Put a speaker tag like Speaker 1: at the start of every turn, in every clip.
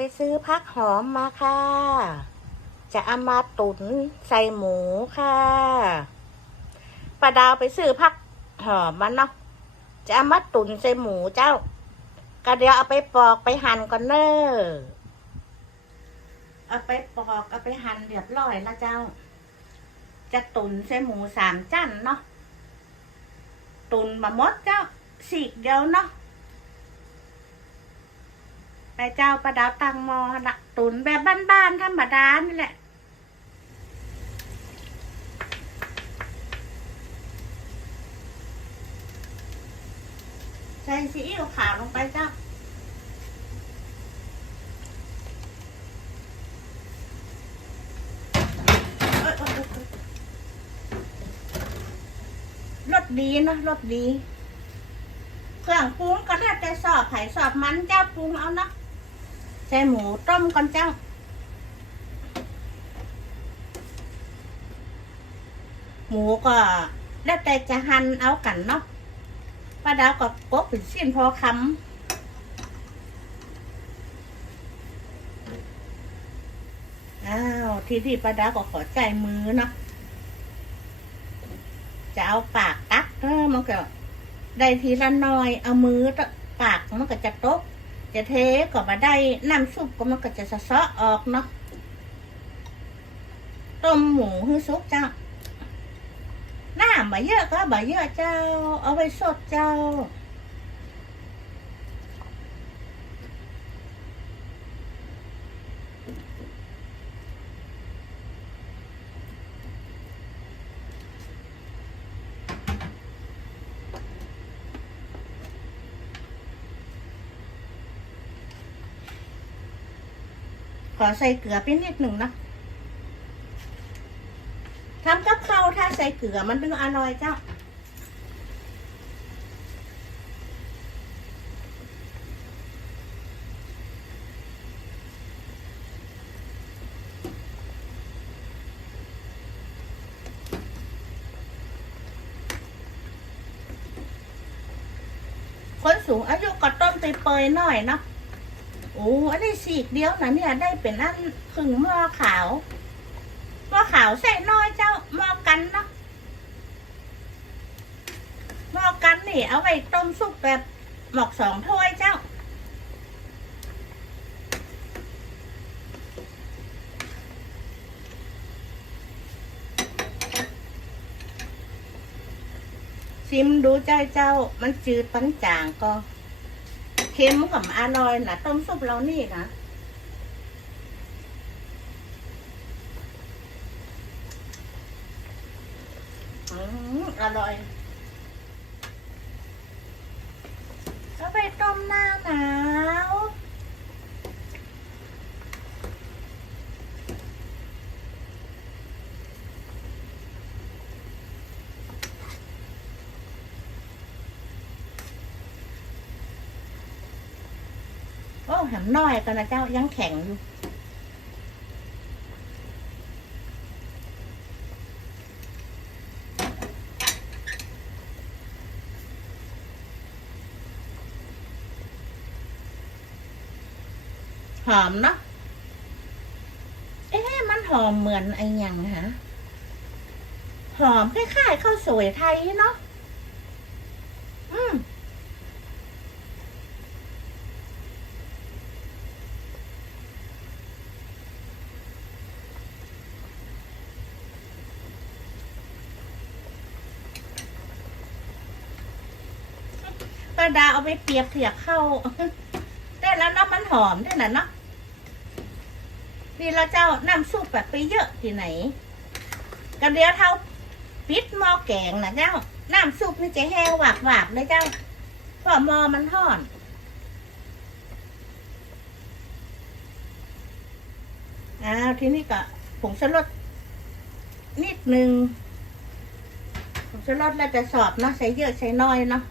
Speaker 1: ไปซื้อพักหอมมาค่ะ จะเอามาตุนใส่หมูค่ะป้าดาวไปซื้อพักหอมมาเนาะ จะเอามาตุนใส่หมูเจ้า ก็เดี๋ยวเอาไปปอกไปหั่นก่อนเนอ้อเอาไปปอกเอาไปหั่นเรียบร้อยแล้วเจ้า จะตุนใส่หมูสามจันเนาะ ตุนมาหมดเจ้าสีกเดียวเนาะ ไปเจ้าประดาวตังมอละตุนแบบบ้านๆธรรมดานี่แหละ ใส่ซีอิ๊วขาวลงไปเจ้ารสดีเนอะรสดี เครื่องปรุงก็แล้วแต่สอบไผ่สอบมันเจ้าปรุงเอาเนาะ ใส่หมูต้มก่อนเจ้า หมูก็แล้วแต่จะหั่นเอากันเนาะป้าดาวก็กบเป็นสิ้นพอคำอ้าวที่ที่ป้าดาวก็ขอใจมือเนาะจะเอาปากตักเออมันก็ได้ทีละน้อยเอามือตะปากมันก็จะตก จะเทก็มาได้น้ำซุปก็มันก็จะสะเซาะออกเนาะต้มหมูให้ซุปเจ้าหน้าบะเยอะก็บะเยอะเจ้า เอาไว้สดเจ้า ขอใส่เกลือไปนิดหนึ่งนะทำกับข้าวถ้าใส่เกลือมันถึงอร่อยเจ้า คนสูงอายุก็ต้มไปเปยหน่อยเนาะ โอ้อันนี้สีกเดียวนะเนี่ยได้เป็นอันครึ่งหม้อขาวหม้อขาวใส่น้อยเจ้าหม้อกันเนาะหม้อกันนี่ เอาไว้ต้มซุปแบบหมอกสองถ้วยเจ้าชิมดูเจ้าเจ้า มันจืดปันจางก็ เค็มกับอร่อยนะต้มซุปเรานี่นะอืมอร่อยก็ไปต้มหน้าหนาว โอ้หมน้อยกันนะเจ้ายังแข็งอยู่หอมเนาะ เอ๊ะ มันหอมเหมือนไอ้ยังฮะ หอมคล้ายๆข้าวสวยไทยเนาะ อืม ดาเอาไปเปรียบเทียบเข้า ได้แล้วเนาะมันหอมได้น่ะเนาะนี่เราเจ้าน้ำซุปแบบไปเยอะที่ไหนกันเดียวเท่าปิดหม้อแกงนะเจ้า น้ำซุปนี่จะแห้งหวาบหวาบๆเลยเจ้าเพราะหม้อมันห่อนอ้าวทีนี้ก็ผงชูรสนิดนึงผงชูรสแล้วจะสอบเนาะใส่เยอะใส่น้อยเนาะ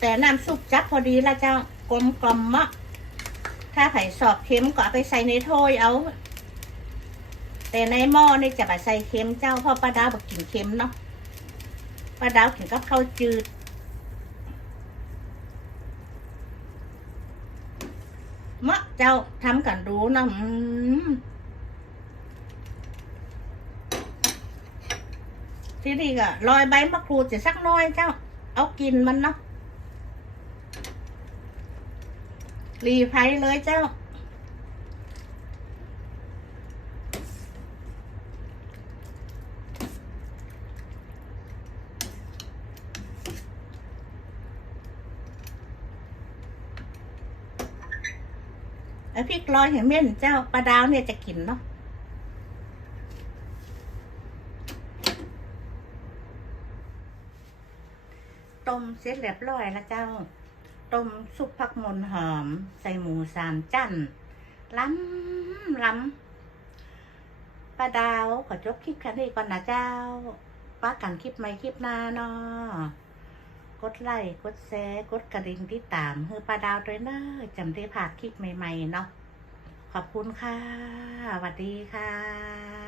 Speaker 1: แต่น้ำซุปจับพอดีละเจ้ากลมกลมมะถ้าไผ่สอบเค็มก็เอาไปใส่ในถ้วยเอา แต่ในหม้อนี่จะไปใส่เค็มเจ้าเพราะป้าดาวบอกกินเค็มเนาะป้าดาวกินกับข้าวจืดมะเจ้าทำกันดูนะทีนี้ก็ลอยใบมะกรูดจะสักน้อยเจ้า เอากินมันเนาะ รีไพรเลยเจ้า ไอ้พริกลอยเห็นเม่นเจ้าปลาดาวเนี่ยจะกินเนาะต้มเสร็จเรียบร้อยแล้วเจ้า ต้มซุปผักมนหอม ใส่หมูสามจั่นล้ำล้ำปลาดาวขอจบคลิปแค่นี้ก่อนนะเจ้าป้ากันคลิปใหม่คลิปหน้าเนาะกดไลค์กดแชร์กดกระดิ่งที่ตามเฮือปลาดาวด้วยเนอะจำได้ผ่านคลิปใหม่ ๆ เนาะขอบคุณค่ะสวัสดีค่ะ